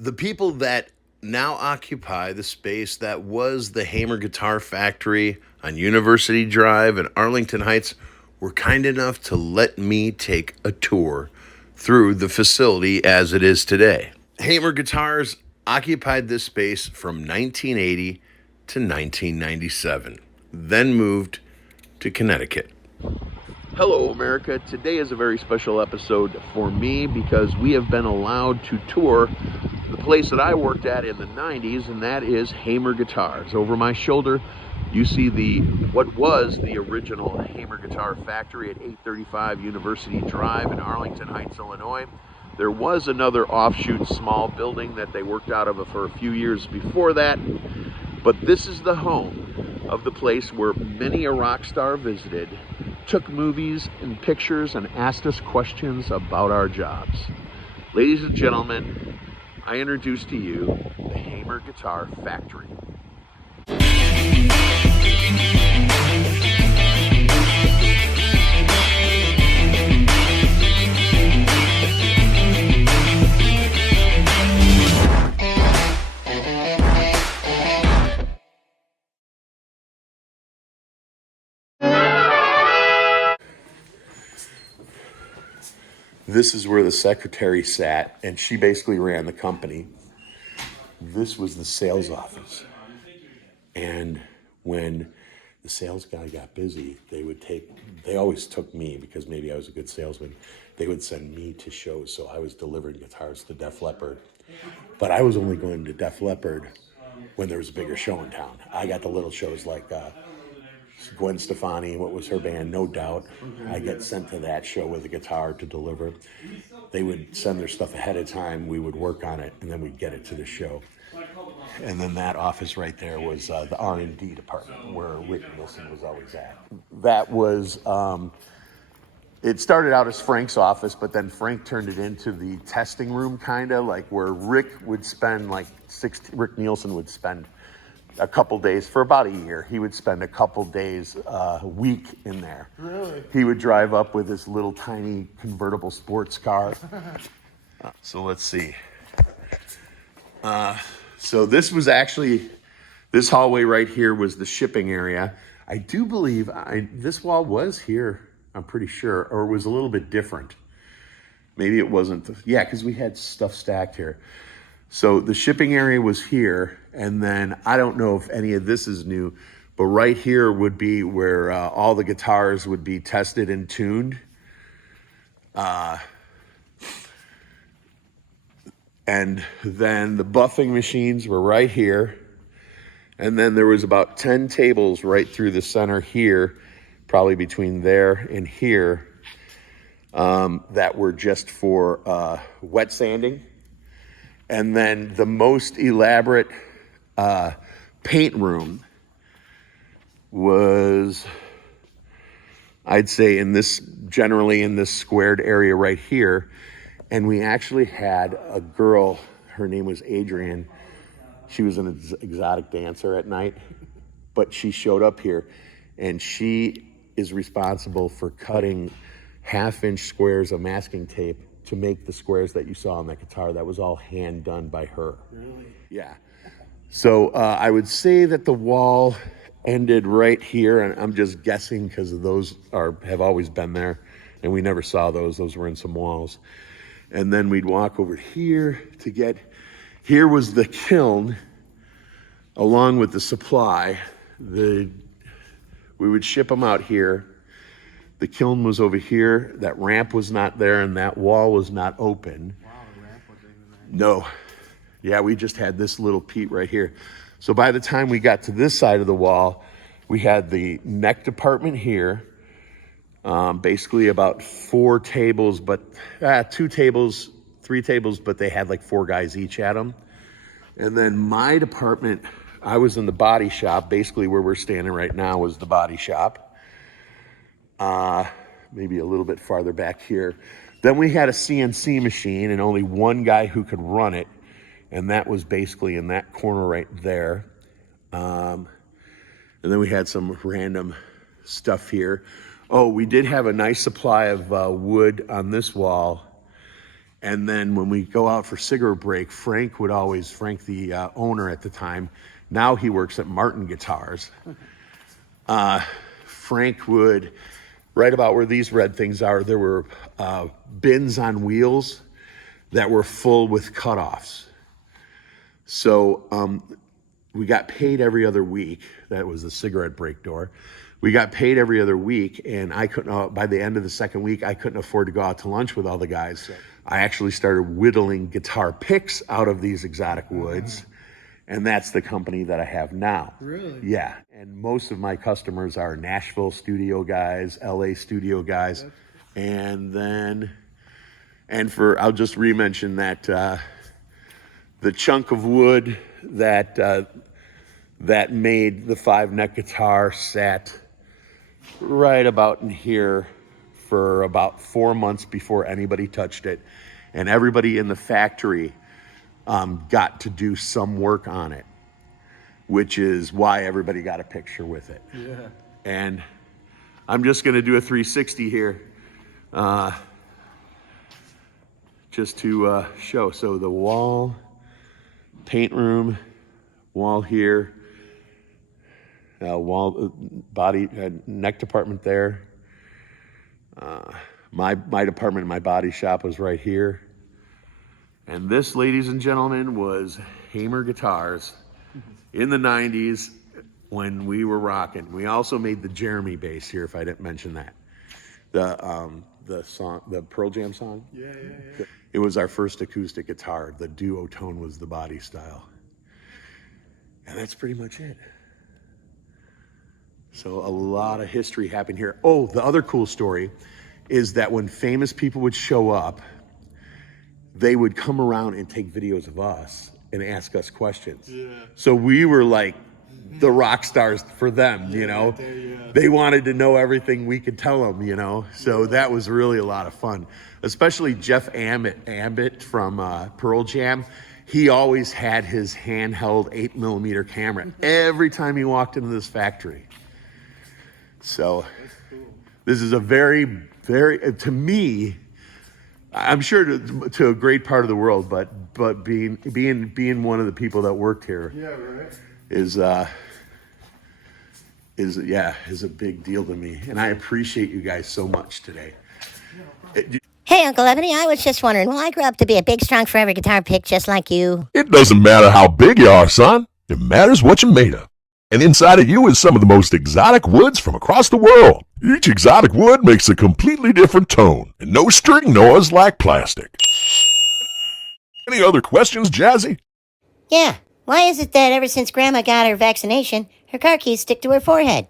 The people that now occupy the space that was the Hamer Guitar Factory on University Drive in Arlington Heights were kind enough to let me take a tour through the facility as it is today. Hamer Guitars occupied this space from 1980 to 1997, then moved to Connecticut. Hello, America. Today is a very special episode for me because we have been allowed to tour the place that I worked at in the 90s, and that is Hamer Guitars. Over my shoulder, you see what was the original Hamer Guitar Factory at 835 University Drive in Arlington Heights, Illinois. There was another offshoot small building that they worked out of for a few years before that, but this is the home of the place where many a rock star visited, took movies and pictures, and asked us questions about our jobs. Ladies and gentlemen, I introduce to you the Hamer Guitar Factory. This is where the secretary sat, and she basically ran the company. This was the sales office. And when the sales guy got busy, they always took me because maybe I was a good salesman. They would send me to shows, so I was delivering guitars to Def Leppard. But I was only going to Def Leppard when there was a bigger show in town. I got the little shows like Gwen Stefani, what was her band, No Doubt. I get sent to that show with a guitar to deliver. They would send their stuff ahead of time. We would work on it, and then we'd get it to the show. And then that office right there was the R&D department where Nielsen was always at. That was, it started out as Frank's office, but then Frank turned it into the testing room, kind of like where Rick Nielsen would spend a couple days for about a year. He would spend a couple days a week in there. Really? He would drive up with his little tiny convertible sports car. So let's see. So this was actually, this hallway right here was the shipping area. I do believe this wall was here, I'm pretty sure, or it was a little bit different. Maybe it wasn't. Yeah, because we had stuff stacked here. So the shipping area was here, and then I don't know if any of this is new, but right here would be where all the guitars would be tested and tuned. And then the buffing machines were right here. And then there was about 10 tables right through the center here, probably between there and here, that were just for wet sanding. And then the most elaborate paint room was, I'd say, generally in this squared area right here. And we actually had a girl, her name was Adrienne. She was an exotic dancer at night, but she showed up here, and she is responsible for cutting 1/2-inch squares of masking tape to make the squares that you saw on that guitar. That was all hand done by her. Really? Yeah. So I would say that the wall ended right here, and I'm just guessing because those have always been there, and we never saw those. Those were in some walls. And then we'd walk over here here was the kiln along with the supply. We would ship them out here. The kiln was over here. That ramp was not there, and that wall was not open. Wow, the ramp wasn't even there. No. Yeah, we just had this little peat right here. So by the time we got to this side of the wall, we had the neck department here. Basically about 4 tables, but 2 tables, 3 tables, but they had like 4 guys each at them. And then my department, I was in the body shop. Basically where we're standing right now was the body shop. Maybe a little bit farther back here. Then we had a CNC machine and only one guy who could run it. And that was basically in that corner right there. And then we had some random stuff here. Oh, we did have a nice supply of wood on this wall. And then when we go out for cigarette break, Frank, the owner at the time, now he works at Martin Guitars. Frank would, right about where these red things are, there were bins on wheels that were full with cutoffs. So we got paid every other week. That was the cigarette break door. We got paid every other week, and I couldn't, by the end of the second week, I couldn't afford to go out to lunch with all the guys. So I actually started whittling guitar picks out of these exotic woods, and that's the company that I have now. Really? Yeah, and most of my customers are Nashville studio guys, LA studio guys, and I'll just re-mention that the chunk of wood that made the 5-neck guitar sat right about in here for about 4 months before anybody touched it, and everybody in the factory got to do some work on it, which is why everybody got a picture with it. Yeah. And I'm just going to do a 360 here just to show. So the wall, paint room, wall here, wall, body, neck department there. My department, my body shop was right here. And this, ladies and gentlemen, was Hamer Guitars in the 90s when we were rocking. We also made the Jeremy bass here, if I didn't mention that. The song, the Pearl Jam song. Yeah. It was our first acoustic guitar. The duotone was the body style. And that's pretty much it. So a lot of history happened here. Oh, the other cool story is that when famous people would show up, they would come around and take videos of us and ask us questions. Yeah. So we were like the rock stars for them, you know. They wanted to know everything we could tell them, you know. So that was really a lot of fun. Especially Jeff Ambit from Pearl Jam. He always had his handheld 8mm camera every time he walked into this factory. So this is a very, very, to me, I'm sure to a great part of the world, but being one of the people that worked here, is a big deal to me, and I appreciate you guys so much today. Hey, Uncle Ebony, I was just wondering, will I grow up to be a big, strong, forever guitar pick just like you? It doesn't matter how big you are, son. It matters what you're made of. And inside of you is some of the most exotic woods from across the world. Each exotic wood makes a completely different tone, and no string gnaws like plastic. Any other questions, Jazzy? Yeah, why is it that ever since Grandma got her vaccination, her car keys stick to her forehead?